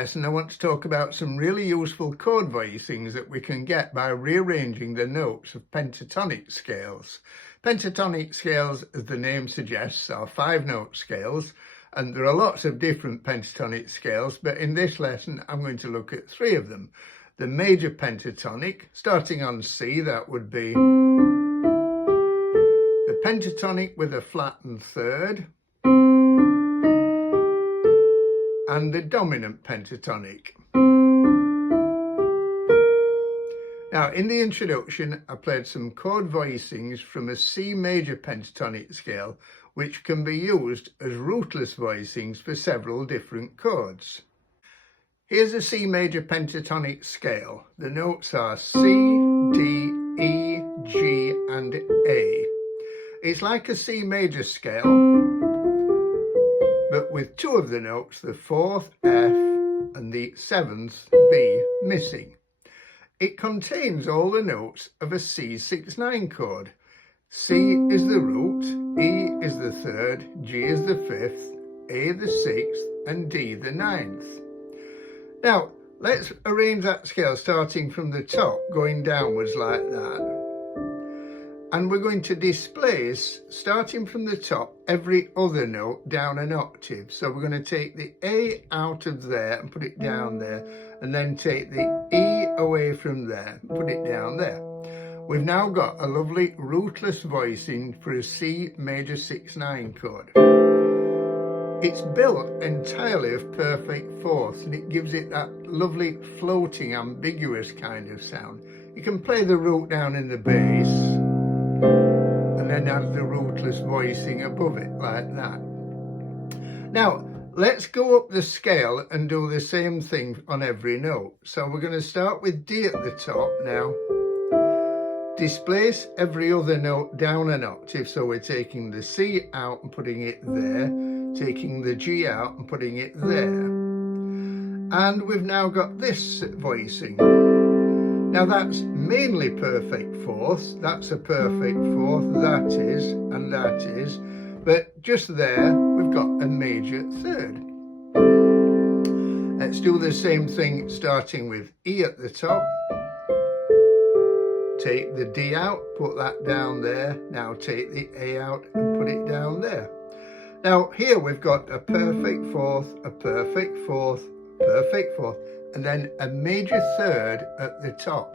lesson, I want to talk about some really useful chord voicings that we can get by rearranging the notes of pentatonic scales. Pentatonic scales, as the name suggests, are 5-note scales, and there are lots of different pentatonic scales, but in this lesson I'm going to look at 3 of them. The major pentatonic, starting on C, that would be the pentatonic with a flattened third, and the dominant pentatonic. Now, in the introduction, I played some chord voicings from a C major pentatonic scale, which can be used as rootless voicings for several different chords. Here's a C major pentatonic scale. The notes are C, D, E, G, and A. It's like a C major scale, but with 2 of the notes, the 4th F and the 7th B, missing. It contains all the notes of a C6/9 chord. C is the root, E is the 3rd, G is the 5th, A the 6th, and D the 9th. Now, let's arrange that scale starting from the top, going downwards like that. And we're going to displace, starting from the top, every other note down an octave. So we're going to take the A out of there and put it down there, and then take the E away from there and put it down there. We've now got a lovely rootless voicing for a C major 6/9 chord. It's built entirely of perfect fourths, and it gives it that lovely floating, ambiguous kind of sound. You can play the root down in the bass, and then add the rootless voicing above it like that. Now, let's go up the scale and do the same thing on every note. So we're going to start with D at the top now. Displace every other note down an octave. So we're taking the C out and putting it there, taking the G out and putting it there. And we've now got this voicing. Now that's mainly perfect fourths, that's a perfect fourth, that is, and that is, but just there we've got a major third. Let's do the same thing starting with E at the top. Take the D out, put that down there, now take the A out and put it down there. Now here we've got a perfect fourth, a perfect fourth, perfect fourth, and then a major third at the top.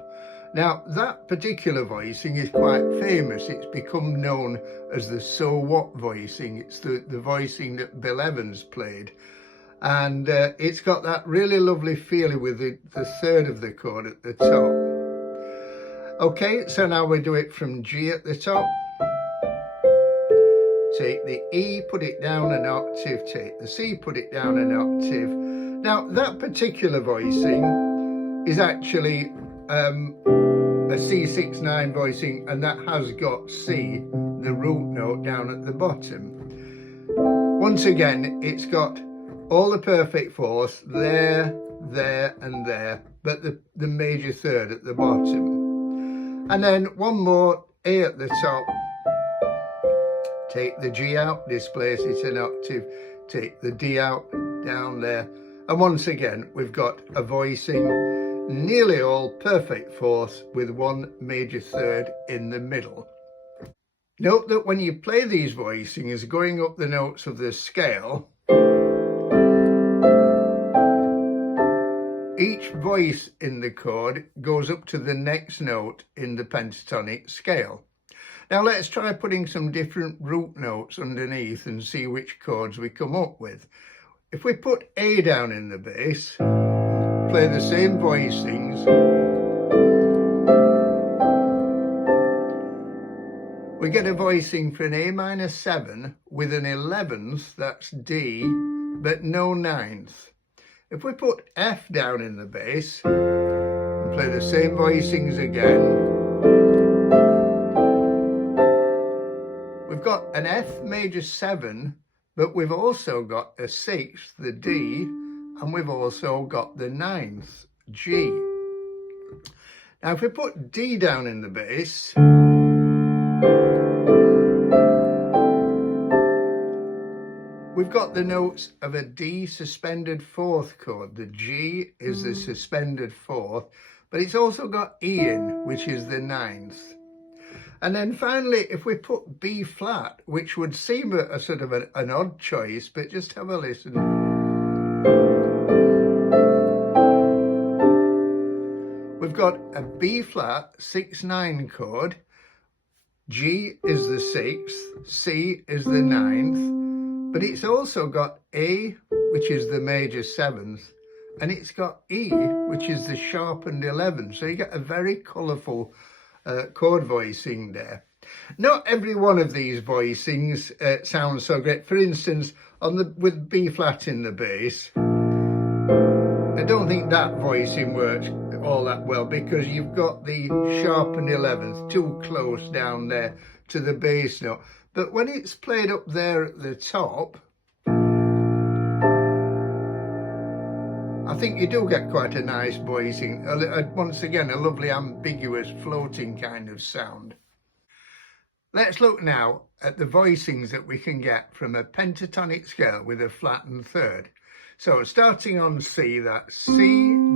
Now that particular voicing is quite famous. It's become known as the So What voicing. It's the voicing that Bill Evans played, and it's got that really lovely feeling with the third of the chord at the top. Okay, so now we do it from G at the top. Take the E, put it down an octave, take the C, put it down an octave. Now that particular voicing is actually a C6/9 voicing, and that has got C, the root note, down at the bottom. Once again, it's got all the perfect fourths there, there, and there, but the major third at the bottom. And then one more, A at the top. Take the G out, displace it an octave, take the D out, down there, and once again we've got a voicing nearly all perfect fourths with one major third in the middle. Note that when you play these voicings going up the notes of the scale, each voice in the chord goes up to the next note in the pentatonic scale. Now let's try putting some different root notes underneath and see which chords we come up with. If we put A down in the bass, play the same voicings, we get a voicing for an A-7 with an 11th, that's D, but no 9th. If we put F down in the bass and play the same voicings again, we've got an F major 7, but we've also got a 6th, the D, and we've also got the 9th, G. Now if we put D down in the bass, We've got the notes of a D suspended fourth chord. The G is the suspended fourth, but it's also got E in, which is the ninth. And then finally, if we put B flat, which would seem a sort of an odd choice, but just have a listen. We've got a B flat 6/9 chord. G is the sixth, C is the ninth, but it's also got A, which is the major seventh, and it's got E, which is the sharpened 11th. So you get a very colourful chord voicing there. Not every one of these voicings sounds so great. For instance, with B flat in the bass, I don't think that voicing works all that well because you've got the sharpened 11th too close down there to the bass note. But when it's played up there at the top, I think you do get quite a nice voicing. Once again, a lovely ambiguous floating kind of sound. Let's look now at the voicings that we can get from a pentatonic scale with a flattened third. So starting on C, that's C,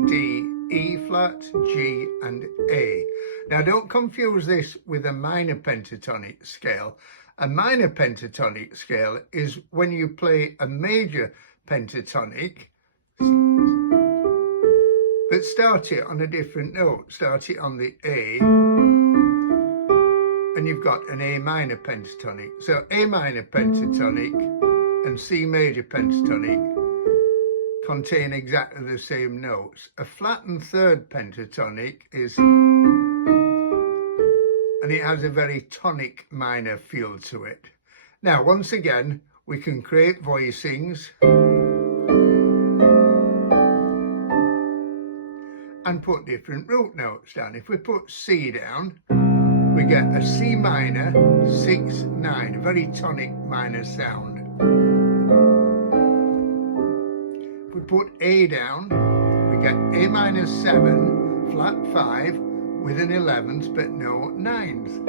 D, E flat, G and A. Now don't confuse this with a minor pentatonic scale. A minor pentatonic scale is when you play a major pentatonic, but start it on a different note. Start it on the A, and you've got an A minor pentatonic. So A minor pentatonic and C major pentatonic contain exactly the same notes. A flattened third pentatonic is, and it has a very tonic minor feel to it. Now, once again, we can create voicings and put different root notes down. If we put C down, we get a C minor 6/9, a very tonic minor sound. If we put A down, we get A minor 7, flat 5, with an 11th but no 9th.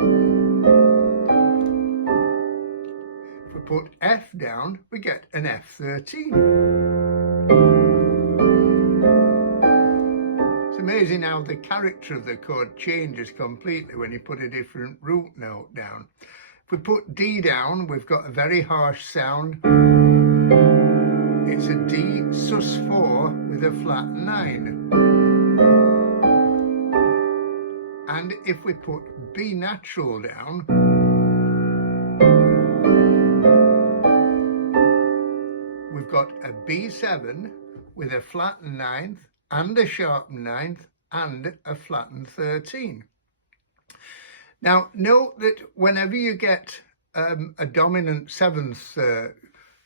If we put F down, we get an F13. Amazing how the character of the chord changes completely when you put a different root note down. If we put D down, we've got a very harsh sound. It's a D sus4 with a flat 9. And if we put B natural down, we've got a B7 with a flattened 9th and a sharpened 9th and a flattened 13. Now note that whenever you get a dominant 7th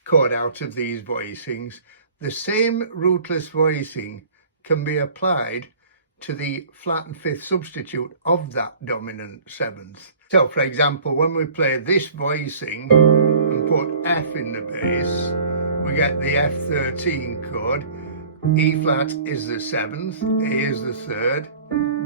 chord out of these voicings, the same rootless voicing can be applied to the flattened 5th substitute of that dominant 7th. So for example, when we play this voicing and put F in the bass, we get the F13 chord. E flat is the 7th, A is the 3rd,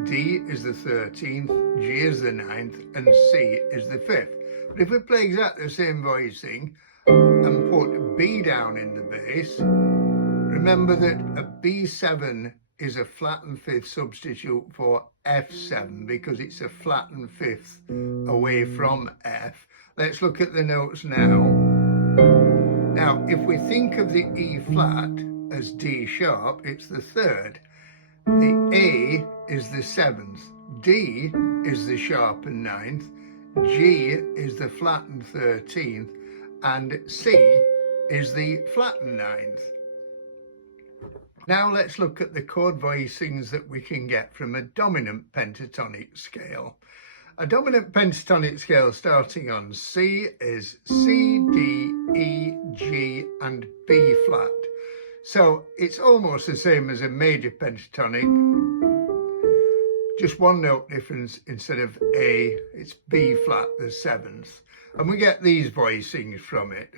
D is the 13th, G is the 9th, and C is the 5th. But if we play exactly the same voicing and put B down in the bass, remember that a B7 is a flattened 5th substitute for F7 because it's a flattened 5th away from F. Let's look at the notes now. Now, if we think of the E flat as D sharp, it's the 3rd. The A is the 7th. D is the sharpened 9th. G is the flattened 13th. And C is the flattened 9th. Now let's look at the chord voicings that we can get from a dominant pentatonic scale. A dominant pentatonic scale starting on C is C, D, E, G and B flat. So it's almost the same as a major pentatonic, just one note difference. Instead of A, it's B flat, the 7th. And we get these voicings from it.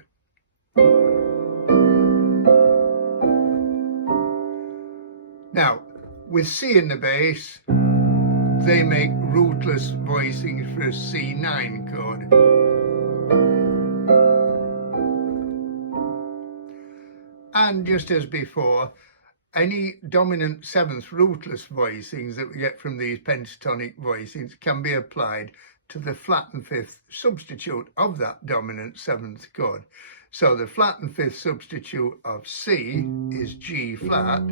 Now, with C in the bass, they make rootless voicings for a C9 chord. And just as before, any dominant seventh rootless voicings that we get from these pentatonic voicings can be applied to the flattened fifth substitute of that dominant seventh chord. So the flattened fifth substitute of C is G flat.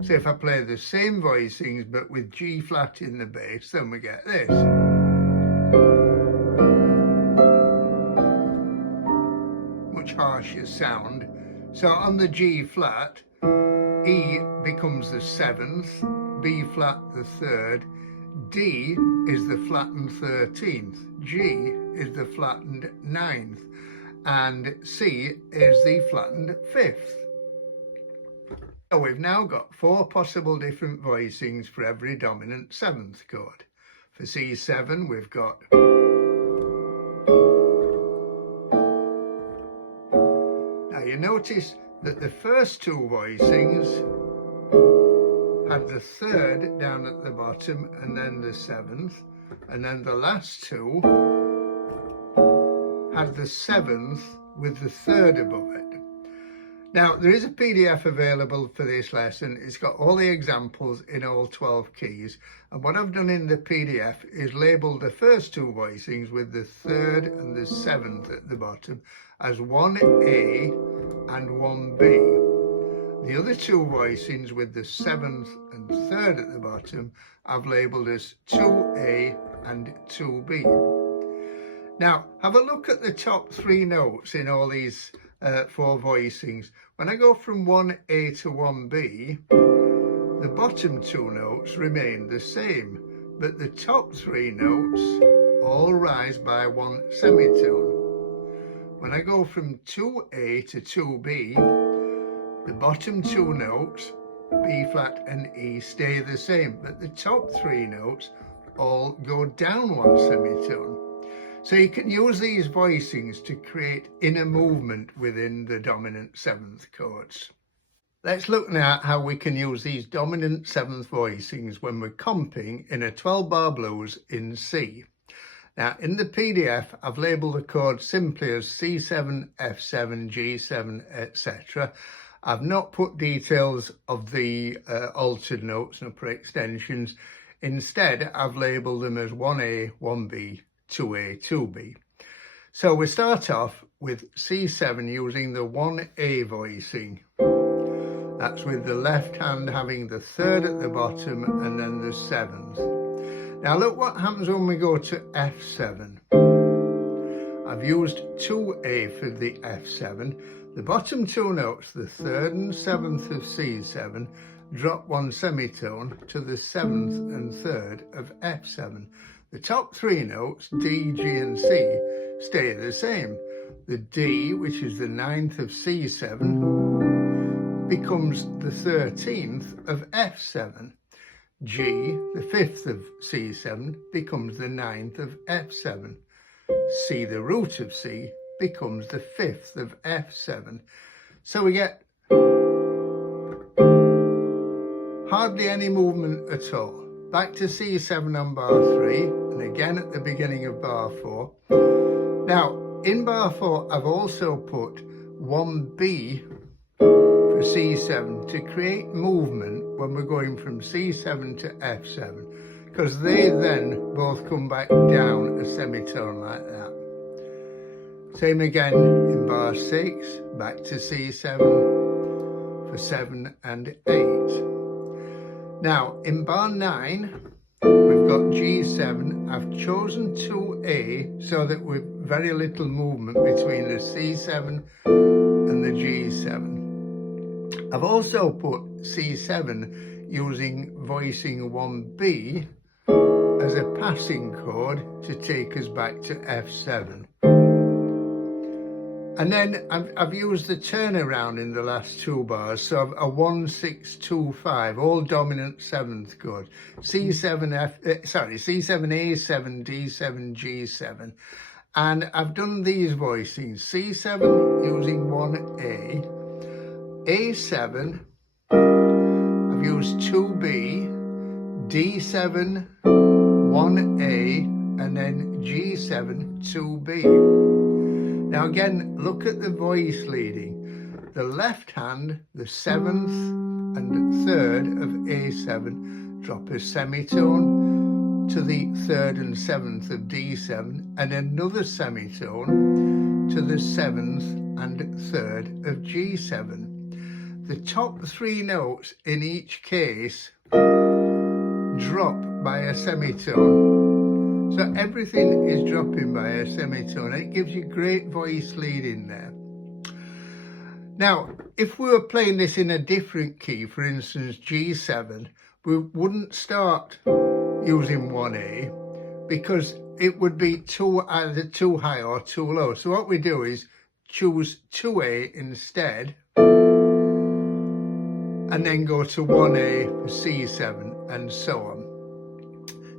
So if I play the same voicings but with G flat in the bass, then we get this. Much harsher sound. So on the G flat, E becomes the seventh, B flat the third, D is the flattened 13th, G is the flattened 9th, and C is the flattened 5th. So we've now got 4 possible different voicings for every dominant 7th chord. For C7 we've got, now you notice that the first 2 voicings had the 3rd down at the bottom and then the 7th, and then the last 2 had the 7th with the 3rd above it. Now there is a PDF available for this lesson. It's got all the examples in all 12 keys, and what I've done in the PDF is labelled the first 2 voicings with the 3rd and the 7th at the bottom as 1A and 1B. The other 2 voicings with the 7th and 3rd at the bottom I've labelled as 2A and 2B. Now have a look at the top 3 notes in all these 4 voicings. When I go from 1A to 1B, the bottom 2 notes remain the same, but the top 3 notes all rise by 1 semitone. When I go from 2A to 2B, the bottom 2 notes, B flat and E, stay the same, but the top 3 notes all go down 1 semitone. So you can use these voicings to create inner movement within the dominant 7th chords. Let's look now at how we can use these dominant 7th voicings when we're comping in a 12-bar blues in C. Now in the PDF I've labelled the chords simply as C7, F7, G7, etc. I've not put details of the altered notes and upper extensions. Instead I've labelled them as 1A, 1B, 2A, 2B. So we start off with C7 using the 1A voicing. That's with the left hand having the 3rd at the bottom and then the 7th. Now look what happens when we go to F7. I've used 2A for the F7. The bottom 2 notes, the 3rd and 7th of C7, drop 1 semitone to the 7th and 3rd of F7. The top 3 notes, D, G and C, stay the same. The D, which is the 9th of C7, becomes the 13th of F7. G, the 5th of C7, becomes the 9th of F7. C, the root of C, becomes the 5th of F7. So we get hardly any movement at all. Back to C7 on bar 3, and again at the beginning of bar 4. Now, in bar 4, I've also put 1B for C7 to create movement when we're going from C7 to F7, because they then both come back down a semitone like that. Same again in bar 6, back to C7 for 7 and 8. Now, in bar 9, we've got G7. I've chosen 2A so that we've very little movement between the C7 and the G7. I've also put C7 using voicing 1B as a passing chord to take us back to F7. And then I've used the turnaround in the last 2 bars, so a 1, 6, 2, 5, all dominant 7th chords. C7, C7, A7, D7, G7. And I've done these voicings. C7 using 1A, A7, I've used 2B, D7, 1A, and then G7, 2B. Now again, look at the voice leading. the left hand, the 7th and 3rd of A7, drop a semitone to the 3rd and 7th of D7, and another semitone to the 7th and 3rd of G7. The top 3 notes in each case drop by a semitone. So everything is dropping by a semitone. It gives you great voice leading there. Now, if we were playing this in a different key, for instance G7, we wouldn't start using 1A because it would be either too high or too low. So what we do is choose 2A instead, and then go to 1A for C7 and so on.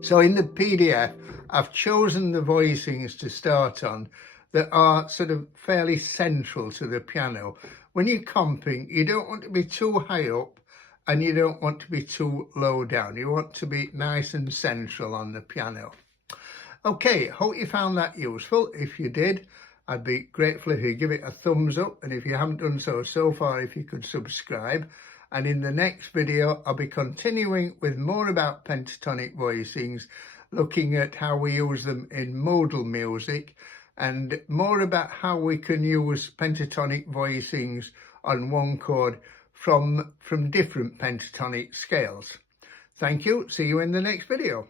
So in the PDF, I've chosen the voicings to start on that are sort of fairly central to the piano. When you're comping, you don't want to be too high up and you don't want to be too low down. You want to be nice and central on the piano. Okay, hope you found that useful. If you did, I'd be grateful if you give it a thumbs up, and if you haven't done so far, if you could subscribe. And in the next video, I'll be continuing with more about pentatonic voicings, looking at how we use them in modal music, and more about how we can use pentatonic voicings on one chord from different pentatonic scales. Thank you. See you in the next video.